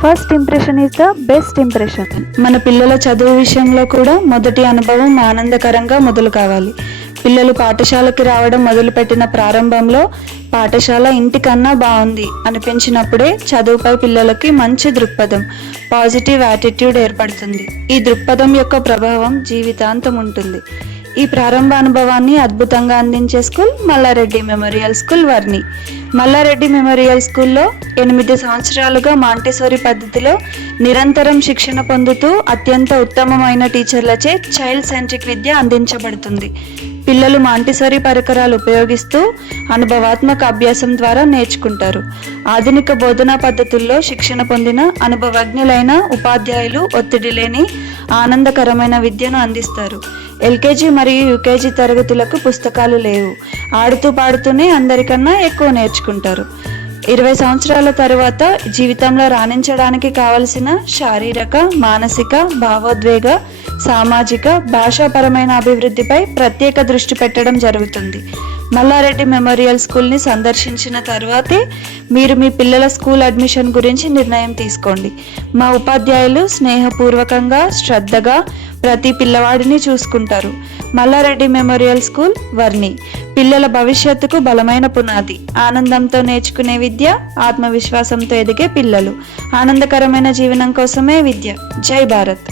First impression is the best impression. మన పిల్లల చదువు విషయంలో కూడా మొదటి అనుభవం ఆనందకరంగా మొదలు కావాలి. పిల్లలు పాఠశాలకి రావడం మొదలుపెట్టిన ప్రారంభంలో పాఠశాల ఇంటికన్నా బాగుంది అనిపించినప్పుడే చదువుపై పిల్లలకి మంచి దృక్పథం, పాజిటివ్ యాటిట్యూడ్ ఏర్పడుతుంది. ఈ దృక్పథం యొక్క ప్రభావం జీవితాంతం ఉంటుంది. ఈ ప్రారంభ అనుభవాన్ని అద్భుతంగా అందించే school Mallareddy memorial school Varni. Mallareddy memorial స్కూల్లో 8 సంవత్సరాలుగా మాంటిసోరీ పద్ధతిలో నిరంతరం శిక్షణ పొందుతూ అత్యంత ఉత్తమమైన టీచర్లచే చైల్డ్ సెంట్రిక్ విద్య అందించబడుతుంది. పిల్లలు మాంటిసోరీ పరికరాలు ఉపయోగిస్తూ అనుభవాత్మక అభ్యాసం ద్వారా నేర్చుకుంటారు. ఆధునిక బోధనా పద్ధతుల్లో శిక్షణ పొందిన అనుభవజ్ఞులైన ఉపాధ్యాయులు ఒత్తిడి లేని ఆనందకరమైన విద్యను అందిస్తారు. ఎల్కేజీ మరియు యూకేజీ తరగతులకు పుస్తకాలు లేవు. ఆడుతూ పాడుతూనే అందరికన్నా ఎక్కువ నేర్చుకుంటారు. 20 సంవత్సరాల తరువాత జీవితంలో రాణించడానికి కావలసిన శారీరక, మానసిక, భావోద్వేగ, సామాజిక, భాషాపరమైన అభివృద్ధిపై ప్రత్యేక దృష్టి పెట్టడం జరుగుతుంది. మల్లారెడ్డి మెమోరియల్ స్కూల్ని సందర్శించిన తర్వాతే మీరు మీ పిల్లల స్కూల్ అడ్మిషన్ గురించి నిర్ణయం తీసుకోండి. మా ఉపాధ్యాయులు స్నేహపూర్వకంగా, శ్రద్ధగా ప్రతి పిల్లవాడిని చూసుకుంటారు. మల్లారెడ్డి మెమోరియల్ స్కూల్ వర్ని పిల్లల భవిష్యత్తుకు బలమైన పునాది. ఆనందంతో నేర్చుకునే విద్య, ఆత్మవిశ్వాసంతో ఎదిగే పిల్లలు. ఆనందకరమైన జీవనం కోసమే విద్య. జై భారత్.